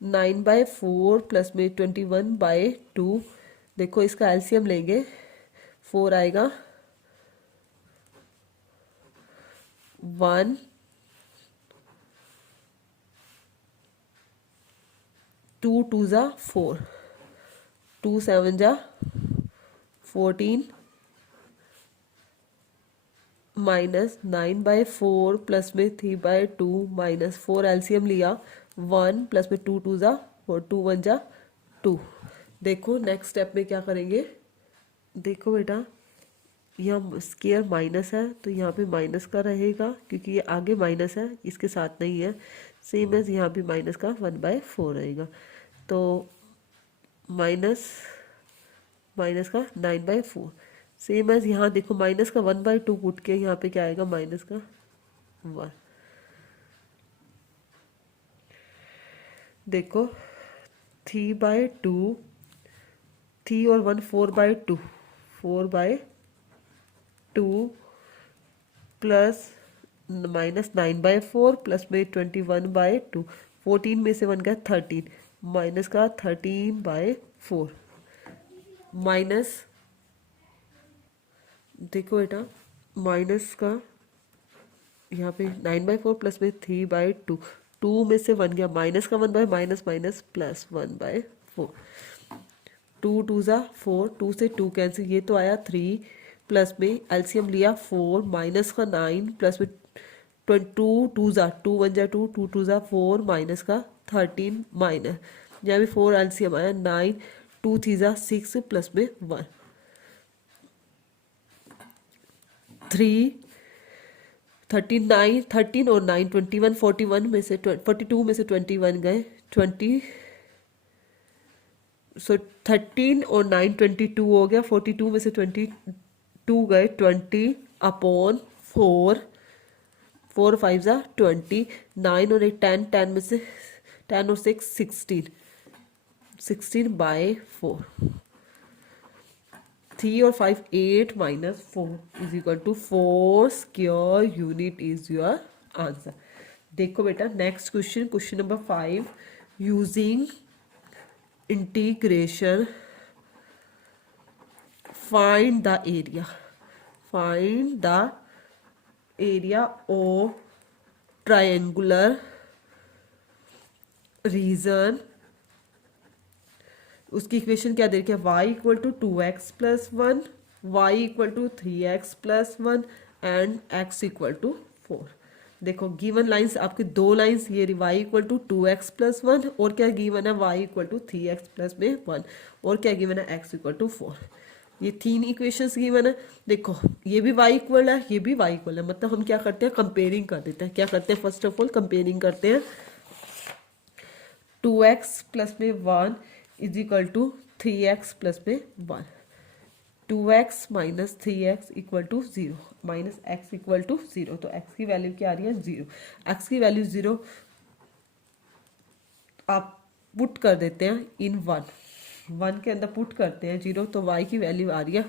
9/4 प्लस में 21/2, देखो इसका एलसीएम लेंगे 4 आएगा 1 2 2 ज़ा 4 2 7 जा 14 माइनस 9/4 प्लस में 3/2 माइनस 4 एलसीएम लिया 1 प्लस में 2 2 जा 4 2 1 जा 2। देखो नेक्स्ट स्टेप में क्या करेंगे, देखो बेटा यहाँ स्केयर माइनस है तो यहाँ पे माइनस का रहेगा क्योंकि ये आगे माइनस है इसके साथ नहीं है। सेम एज यहाँ भी माइनस का 1/4 रहेगा तो माइनस माइनस का 9/4। सेम एज यहाँ देखो माइनस का 1/2 पुट के यहाँ पे क्या आएगा माइनस का 1। देखो 3/2 3 और 1 4/2 4/2 प्लस माइनस 9/4 प्लस में 21/2 14 में से 1 गया 13 माइनस का 13/4 माइनस देखो बेटा माइनस का यहाँ पे 9/4 प्लस में 3/2 2 में से 1 गया माइनस का 1 बाय माइनस माइनस प्लस 1/4 2 2 जा 4 2 से 2 कैंसिल ये तो आया 3 प्लस में एलसीएम लिया 4 माइनस का 9 प्लस में 2 2 जा 2 1 जा 2 2 2 जा 4 माइनस का 13 माइनस यहाँ भी 4 एलसीएम आया 9 2 3 जा 6 प्लस में 1 3 39 13 और 9 21 41 में से 42 में से 21 गए 20 सो 13 और 9 22 हो गया 42 में से 22 गए 20/4 4 5 जा 20 9 और 8 10 10 में से 10 और 6 16 16/4 3 और 5 8 minus 4 is equal to 4 square unit is your answer। देखो बेटा next question question number 5 using integration find the area of triangular region। उसकी इक्वेशन क्या दे रखी है y equal to 2x plus 1 y equal to 3x plus 1 and x equal to 4। देखो given lines आपके दो लाइंस ये y equal to 2x plus 1 और क्या गिवन है y equal to 3x plus में 1 और क्या गिवन है x इक्वल टू 4। ये तीन इक्वेशंस गिवन है। देखो ये भी y इक्वल है ये भी y इक्वल है मतलब हम क्या करते हैं कंपेयरिंग कर देते हैं। क्या करते हैं फर्स्ट ऑफ ऑल कंपेयरिंग करते हैं 2x प्लस में 1 is equal to 3x plus में 1 2x minus 3x equal to 0 minus x equal to 0 तो x की वैल्यू क्या आ रही है 0 x की वैल्यू 0 आप पुट कर देते हैं इन 1 के अंदर पुट करते हैं 0 तो y की वैल्यू आ रही है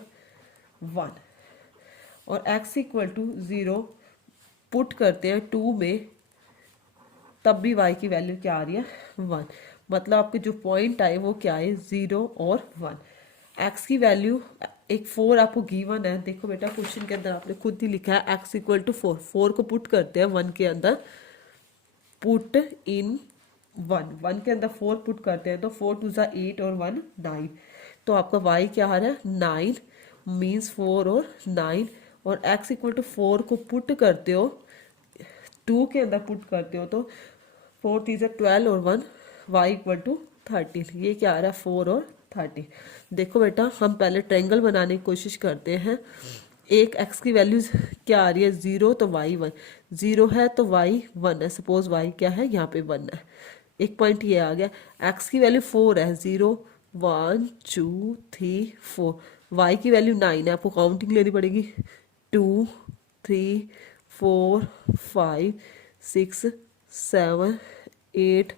1 और x इक्वल टू 0 पुट करते हैं 2 में तब भी y की वैल्यू क्या आ रही है 1 मतलब आपके जो पॉइंट आए वो क्या है 0 और 1। x की वैल्यू एक 4 आपको गिवन है। देखो बेटा क्वेश्चन के अंदर आपने खुद ही लिखा है x इक्वल टू 4 4 को पुट करते हैं 1 के अंदर पुट इन 1 के अंदर 4 पुट करते हैं तो 4 2 जा 8 और 1 9 तो आपका y क्या आ रहा है 9 मीन्स 4 और 9 और x इक्वल टू 4 को पुट करते हो 2 के अंदर पुट करते हो तो 4 3 जा 12 और 1 y इक्वल टू 13 ये क्या आ रहा है 4 और 13। देखो बेटा हम पहले ट्रायंगल बनाने की कोशिश करते हैं। एक x की वैल्यू क्या आ रही है 0 तो y 1 0 है तो y 1 है सपोज y क्या है यहाँ पे 1 है। एक पॉइंट ये आ गया x की वैल्यू 4 है 0 1 2 3 4 y की वैल्यू 9 है आपको काउंटिंग लेनी पड़ेगी 2 3 4 5 6 7 8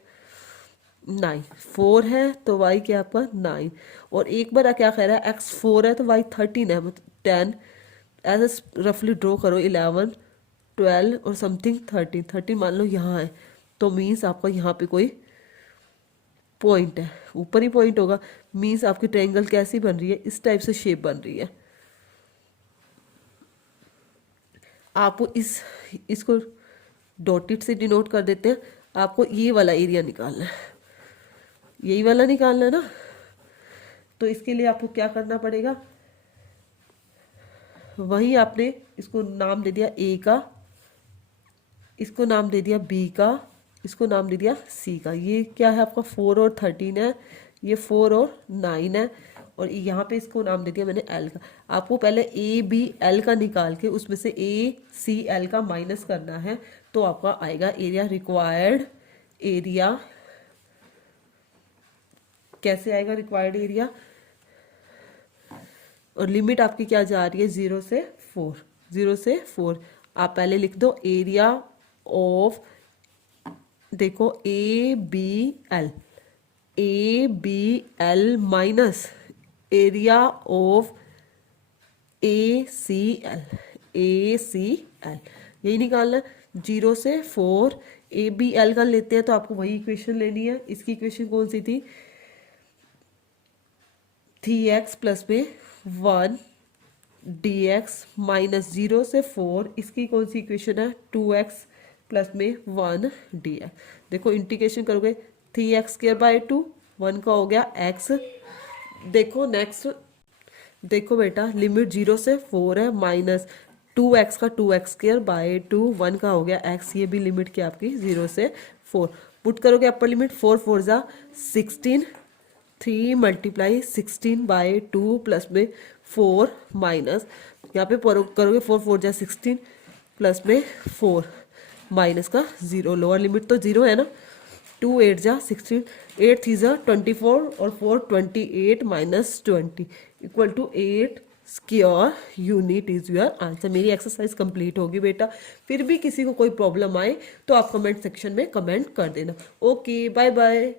9 4 है तो y क्या आपका 9 और एक बार क्या कह रहा है x 4 है तो y 13 है मतलब 10 ऐसे रफली ड्रॉ करो 11 12 और समथिंग 13 मान लो यहाँ है तो मीन्स आपका यहाँ पे कोई पॉइंट है ऊपर ही पॉइंट होगा मीन्स आपकी ट्रायंगल कैसी बन रही है इस टाइप से शेप बन रही है। आपको इसको डॉटेड से डिनोट कर देते हैं। आपको ये वाला एरिया निकालना है यही वाला निकालना है ना तो इसके लिए आपको क्या करना पड़ेगा वहीं आपने इसको नाम दे दिया ए का, इसको नाम दे दिया बी का, इसको नाम दे दिया सी का। ये क्या है आपका 4 और 13 है, ये 4 और 9 है, और यहाँ पे इसको नाम दे दिया मैंने एल का। आपको पहले ए बी एल का निकाल के उसमें से ए सी एल का माइनस करना है, तो आपका आएगा एरिया रिक्वायर्ड एरिया। कैसे आएगा रिक्वायर्ड एरिया? और लिमिट आपकी क्या जा रही है 0 से 4, 0 से 4। आप पहले लिख दो एरिया ऑफ, देखो A B L, A B L minus area of A C L, A C L, यही निकालना है। 0 से 4 ए बी एल का लेते हैं तो आपको वही इक्वेशन लेनी है। इसकी इक्वेशन कौन सी थी? 3x प्लस में 1 dx माइनस 0 से 4, इसकी कौन सी इक्वेशन है? 2x प्लस में 1 dx। देखो इंटीग्रेशन करोगे 3x स्क्वायर बाय 2, 1 का हो गया x। देखो नेक्स्ट, देखो बेटा लिमिट 0 से 4 है, माइनस 2x का 2x स्क्वायर बाय 2, 1 का हो गया x। ये भी लिमिट क्या आपकी 0 से 4। पुट करोगे अपर लिमिट 4 4 जा 16, 3 मल्टीप्लाई 16 बाय 2 प्लस में 4 माइनस, यहाँ पे करोगे 4 4 जा 16 प्लस में 4 माइनस का 0। लोअर लिमिट तो 0 है ना। 2 8 जा 16, 8 3 जा 24 और 4 28 minus 20 equal to 8 square unit is your answer. मेरी एक्सरसाइज कंप्लीट होगी बेटा। फिर भी किसी को कोई प्रॉब्लम आए तो आप कमेंट सेक्शन में कमेंट कर देना। Okay bye bye.